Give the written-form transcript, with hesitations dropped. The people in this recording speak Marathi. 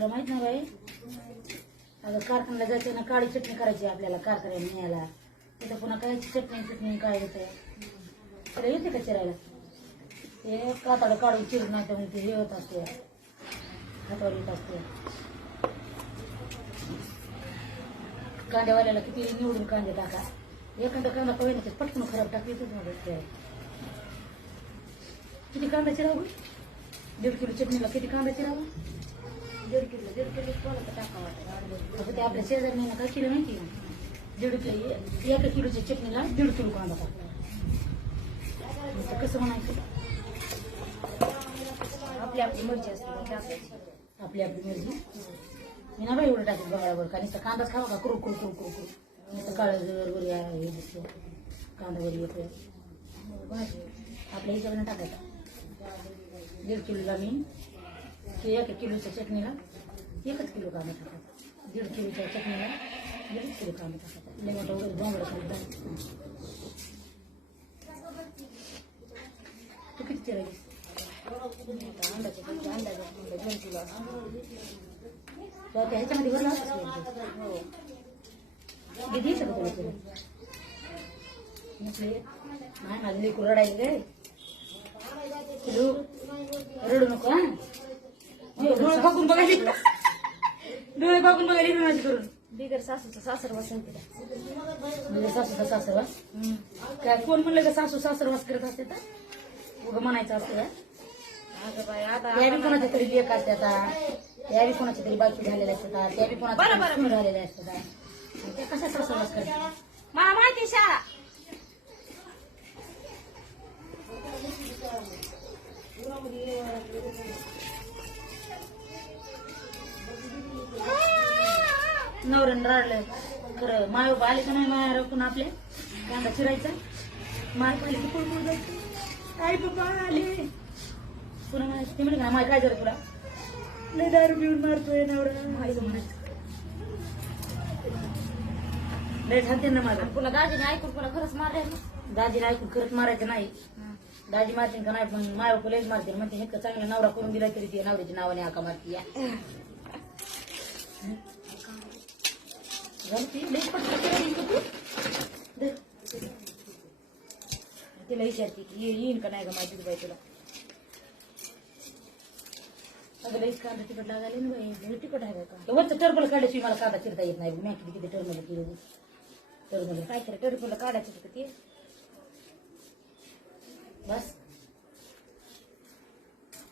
तुला माहित नाही बाई, अगं कारखान्याला जायचं ना, काळी चटणी करायची आपल्याला कारखान्याला न्यायला. तिथं पुन्हा काय चटणी काय होतं, तुला येते का चिरायला? ते काताला काढून चिरून नाही तर मग ते हे होत असते, हातावर येत असते. कांद्यावाल्याला किती निवडून कांदे टाका, एखादा कांदा कळण्याचे पटकन खराब टाकली तर किती कांदा चिरावं? 1.5 किलो चटणीला किती कांदा चिरावा? 1.5 किलो कोणाचा टाका वाटतं. ते आपल्या शेजारी काय किलो माहिती, 1.5 किलो, 1 किलोच्या चटणीला 1.5 किलो कांदा टाकला. कसं म्हणायचं? आपली आपली मर्जी असते, आपली आपली मर्जी. मी ना बाई एवढं टाकेल बघायला का नुसतं कांदाच खावा का करू करू करू करू करू नुसतं काळं जर वर हे दिसतं, कांदा वर येतोय. आपल्या हिशोबाने टाकायचा. 1.5 किलोला मी 1 किलोच्या चटणीला 1 किलो कांदा टाकायचा. 1.5 किलोच्या चटणीला 1 किलो कांदा टाकायचा. लय मोठा वगैरे डोंगरा खाली. तू किती चिरायलीस? अंदाज 2 किलो. ह्याच्यामध्ये भरला हो किती सगळं तुला चिरा नाही, माझं लेकरू रडायला गे. रडू नको. डोळे बघून बघायली, डोळे बघून बघायली माझी करून. बिगर सासूचा सासरवास आहे तिला. म्हणजे सासूचा सासरवास काय कोण म्हणलं का सासू सासरवास करत असते तर उगं म्हणायचं असते. यावी कोणाच्या तरी लेख असतात, यावी कोणाच्या तरी बायको झालेल्या असतात, त्यावी कोणाच्या झालेल्या असतात. ते कशा सासरवास करतात मला माहिती. शाळा नवऱ्यानं राडलं खरं. माय आले का नाही माया राखून आपले कांदा चिरायचा. माय पाहिले की पुढे जायचं. आई बाबा आले पुन्हा म्हणायचं. ते म्हणे ना माय काय झालं तुला, लय दारू पिऊन मारतोय नवरा. आईचं म्हणायचं लय छान त्यांना माझा. पुन्हा दाजीने ऐकून पुन्हा खरंच मारायचं. दाजीने ऐकून खरंच मारायचं नाही. दाजी मारतील का नाही पण माय बापू लयच मारतील. म्हणते हे चांगला नवरा करून दिला तरी ते नवऱ्याच्या नावाने आका मारती. तिला विचारते की येईन का नाही का माझी बाई तुला. अगं लईच कांदा तिकट लागायला ना बाई. तिकट आहे का वरचं टरबल काढायची मला कांदा चिरता येत नाही. मी किती टरमध्ये केलं टरमध्ये काय केलं टरबल काढायचं होतं ते बस.